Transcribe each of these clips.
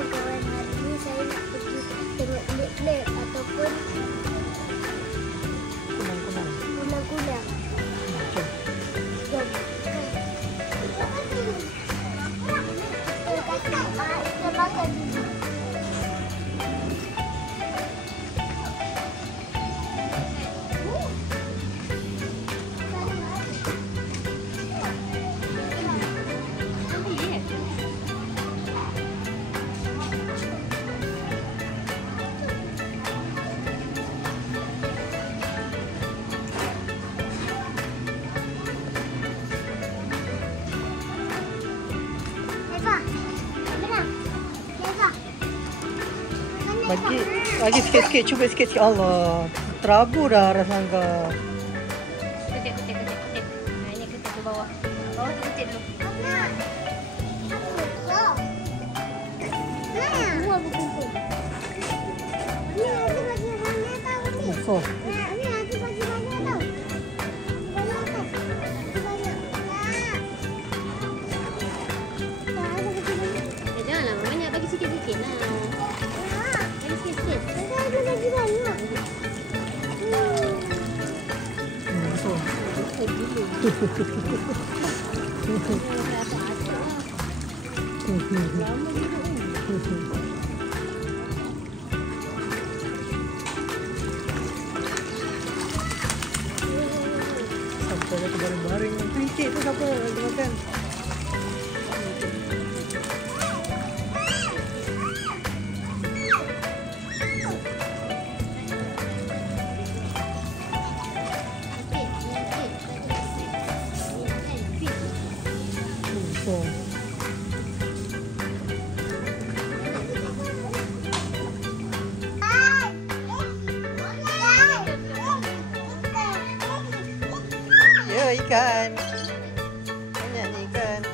kawan-kawan, hari ini saya nak pergi tengok lek-lek ataupun kunang-kunang. Jom. Kita makan dulu. Bagi sikit-sikit, cuba sikit-sikit. Allah, terabur dah rasa angka. Kutip. Nah, ini kutip ke bawah. Bawah tu kutip dulu. Semua berkumpul. Ni ada bagi banyak tau ni. Besar. Ni ada bagi banyak tau. Banyak tau. Banyak. Janganlah banyak, bagi sikit-sikit lah. Bagi sikit-sikit. Ada bagi banyak. Sampai dah terbaring-baring. Sikit tu siapa lagi makan? Ya, ikan. Banyak ni ikan.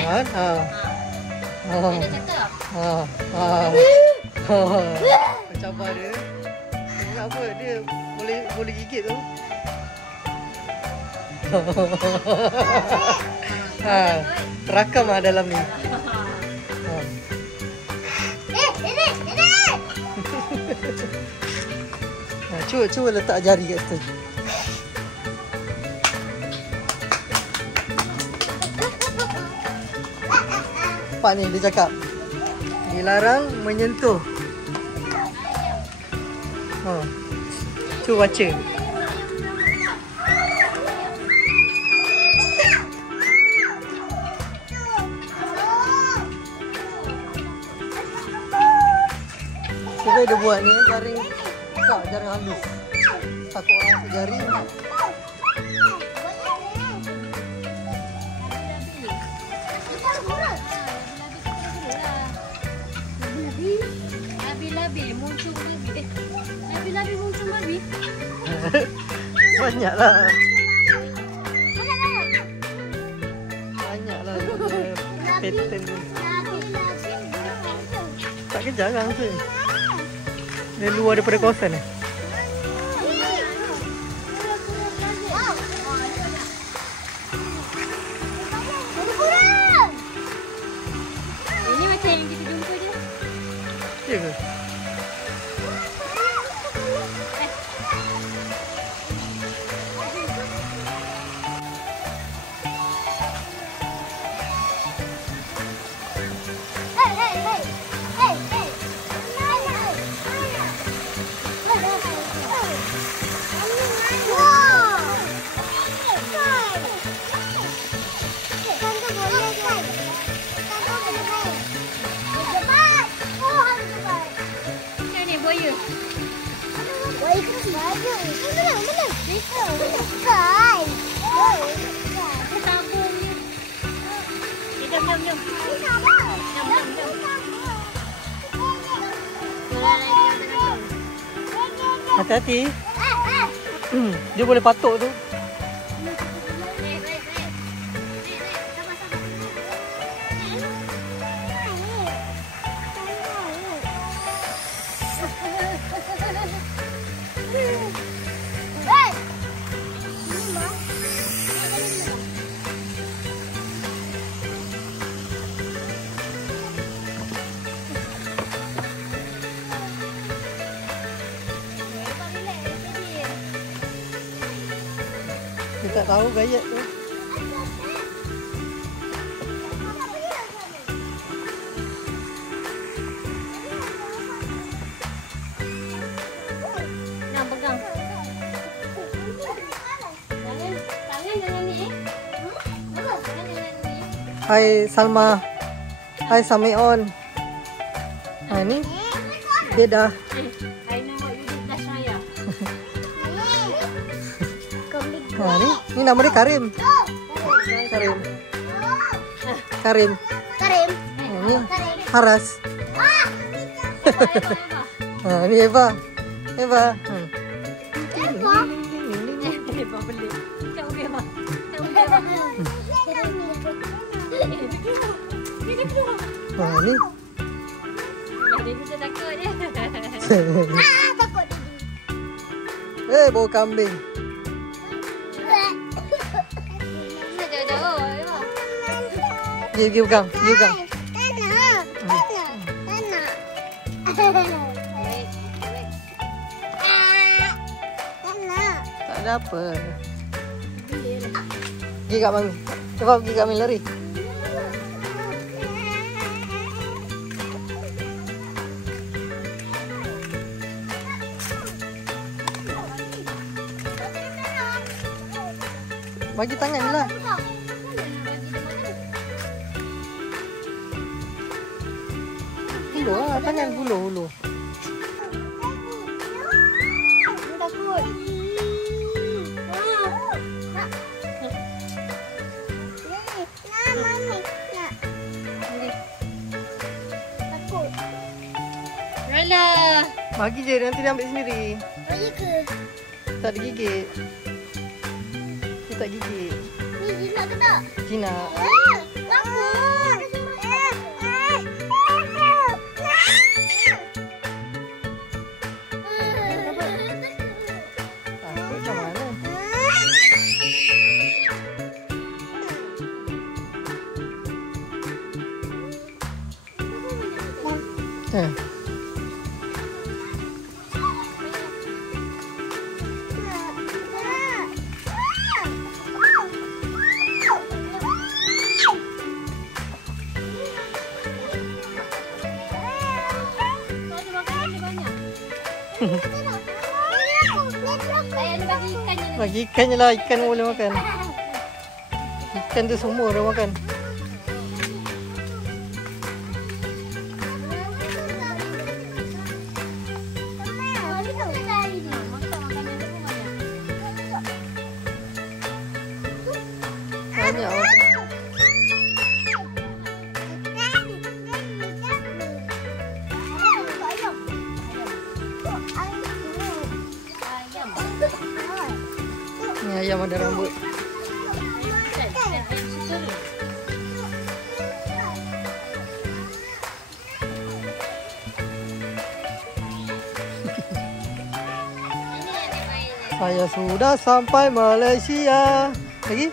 Kan? Mencabar dia. Tengok apa dia boleh gigit tu. Rakam lah dalam ni. Cuba letak jari kat situ. Nampak ni dia cakap dilarang menyentuh. Cuba baca. Cuba dia buat ni jaring tak, jaring halus. Takut orang masuk jari. Labi-labi muncul babi. Labi-labi muncul babi. Banyaklah. Banyaklah pattern ni. Tak ke jarang tu. Dia luar daripada kawasan ni. Ini macam yang kita jumpa je. Ya ke? Buaya. Buaya kena baju. Mana? Bukan. Dia tabung ni. Jom. Hati-hati. Dia boleh patuk tu. tak tahu gayat tu. Nah, pegang. Tangan dengan ni. Tangan dengan ni. Hai Salma. Hai Samion. Ha ni dia dah. I know what you did last Raya. Ha ni nama dia Karim. Karim. Karim. Karim. Ha, ni Haras. Ha ni Eva. Eva. Eva. Eva beli. Kau Eva. Kau Eva. Dia keluar. Ha ni. Dia bisa takut dia. Takut. Bau kambing. Jauh-jauh. Eva. Pergi pegang. Pergi pegang. Tak ada apa. Pergi kat Mami. Eva pergi kat Mami lari. Bagi tangan je lah. Hulu lah. Tangan hulu. Takut. Takut. Alah. Bagi je. Nanti dia ambil sendiri. Bagi ke? Tak digigit. Dia tak gigit. Ni jinak ke tak? Cina. Takut. Takut macam mana? Bagi ikan je lah. Ikan boleh makan. Ikan tu semua orang makan. Banyak orang. Ni ayam ada rambut. Saya sudah sampai Malaysia. Lagi?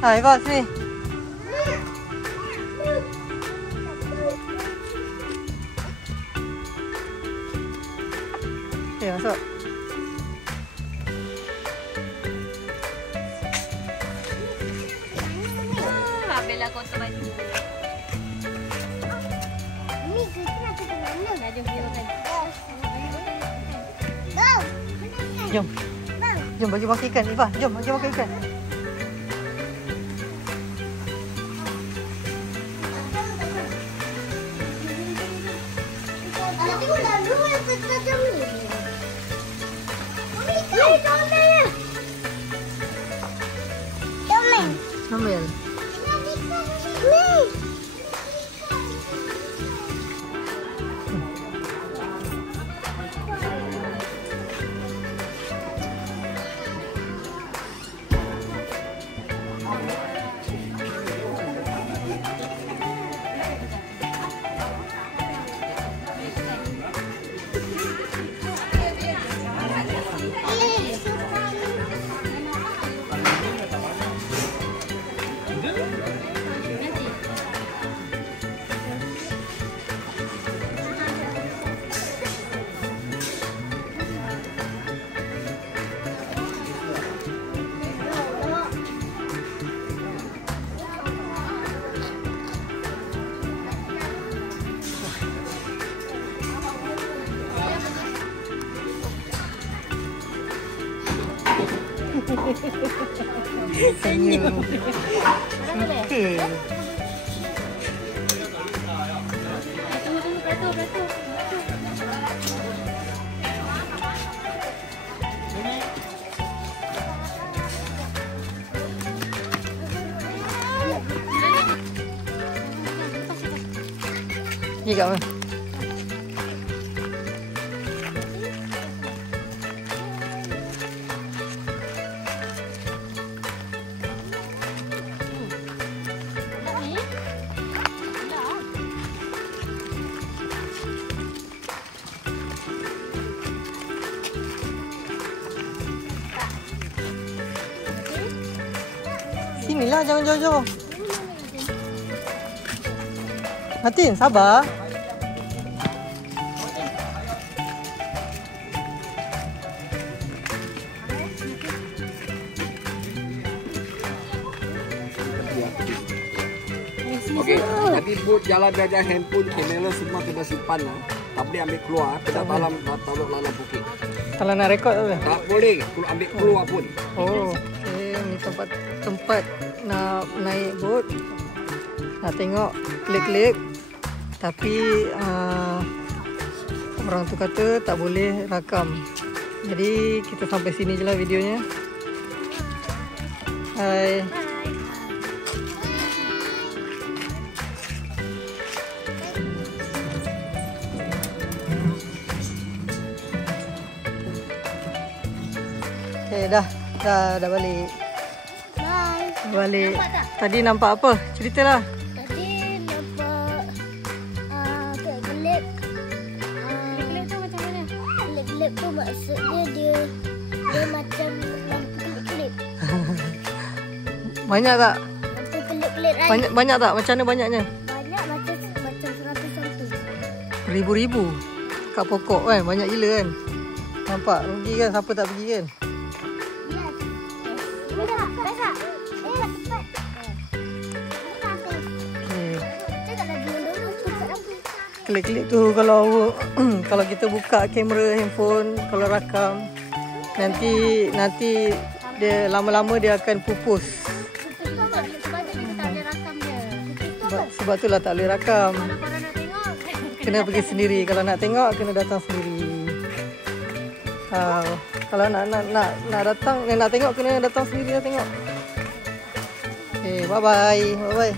Ha, Eva sini. Okay, masuk. Habislah kotor baju. Mami, kita nak pergi mana? Dah jom pergi makan. Go. Jom. Jom bagi makan ikan. Eva, jom bagi makan ikan. Tengok lalu yang macam ni. Mami, comel. Comel. Ambil. Ni. Senyum. Okay. Ni kat mana? Sinilah, jangan jauh-jauh. Natin, sabar. Okey, nanti buat jalan belajar handphone, kamera semua kena simpan lah. Tak boleh ambil keluar, kena taruh dalam bukit. Kalau nak rekod tak boleh? Tak boleh, ambil keluar pun. Oh, okay. Ni tempat nak naik bot. Nak tengok klip-klip. Tapi orang tu kata tak boleh rakam. Jadi kita sampai sini je lah videonya. Hai. Okay, dah balik. Bye. Balik. Tadi nampak apa? Ceritalah. Tadi nampak kelip-kelip. Kelip tu macam mana? Kelip-kelip tu maksudnya dia macam lampu kelip-kelip. Banyak tak? Lampu kelip-kelip raya. Banyak tak? Macam mana banyaknya? Banyak macam 100-100. Ribu-ribu kat pokok kan. Banyak gila kan. Nampak rugi kan siapa tak pergi kan. Klip-klip tu kalau kalau kita buka kamera handphone, kalau rakam nanti dia lama-lama dia akan pupus. Sebab itulah tak boleh rakam. Kena pergi sendiri. Kalau nak tengok kena datang sendiri. Kalau nak datang nak tengok kena datang sendiri lah tengok. Okay, bye bye.